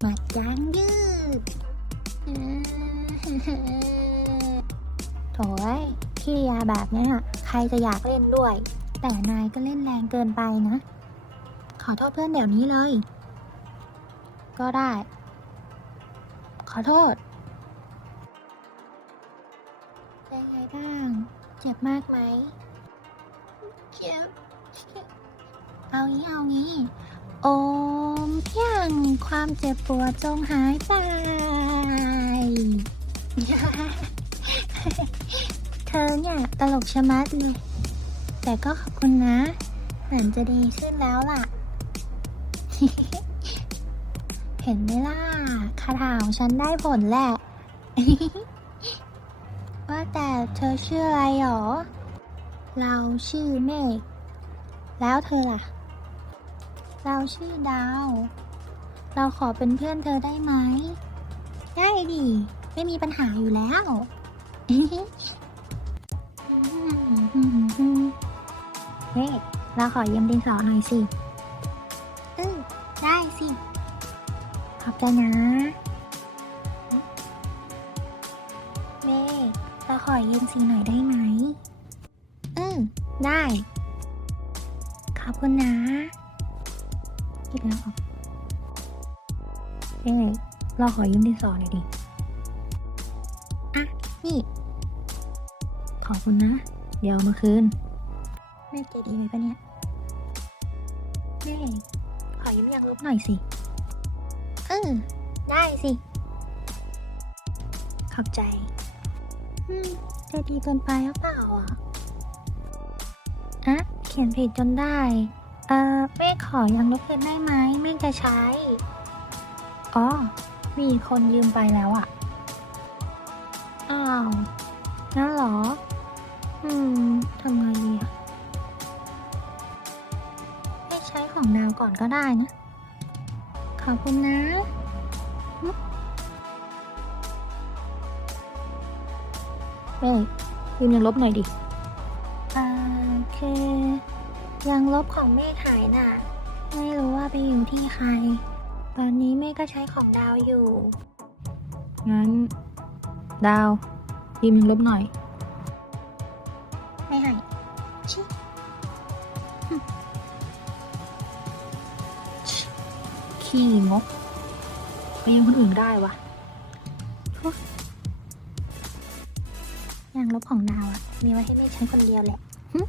หมัดยางยืดโถ่เอ้ยกิริยาแบบเนี้ยใครจะอยากเล่นด้วย แต่นายก็เล่นแรงเกินไปนะ ขอโทษเพื่อนเดี๋ยวนี้เลย ก็ได้ ขอโทษเป็นไงบ้าง เจ็บมากไหมเจ็บเอางี้เอางี้ โอมเพียง ความเจ็บปวดจงหายไป เธอเนี่ยตลกชะมัดเลย แต่ก็ขอบคุณนะเหมือนจะดีขึ้นแล้วล่ะ เห็นไหมล่ะคาถาของฉันได้ผลแหละ ว่าแต่เธอชื่ออะไรหรอ เราชื่อเมฆแล้วเธอล่ะ เราชื่อดาว เราขอเป็นเพื่อนเธอได้ไหม ได้ดิ ไม่มีปัญหาอยู่แล้ว เฮ้ยเราขอยืมดินสอหน่อยสิอือได้สิ ขอบใจนะเมย์เราขอยืมสิ่งหน่อยได้ไหมอืมได้ ขอบคุณนะคิดแล้ว ครับเอ้ยเราขอยืมดินสอหน่อยดิ อะ นี่ ขอบคุณนะ เดี๋ยวเอามาคืน แม่ใจดีไหมปะเนี่ย แม่ ขอยืมยางลบหน่อยสิ เออ ได้สิ ขอบใจ อืมใจดีเกินไปหรือเปล่าอะอะเขียนผิดจนได้ เอ่อเมฆขอยังลบเพชรได้ไหมเมฆจะใช้ อ๋อ มีคนยืมไปแล้วอะอ้าวนั่นเหรอ อืมทำไงดีอะให้ใช้ของดาวก่อนก็ได้นะ ขอบคุณนะเมฆยืมยังลบหน่อยดิ อ่าคือยังลบของเมฆหายน่ะ ไม่รู้ว่าไปอยู่ที่ใคร ตอนนี้เมฆก็ใช้ของดาวอยู่ งั้น ดาวยืมยังลบหน่อย ไม่ให้ชิขี้งกไปยืมคนอื่นได้วะยังลบของดาวอะมีไว้ให้เมฆใช้คนเดียวแหละหึ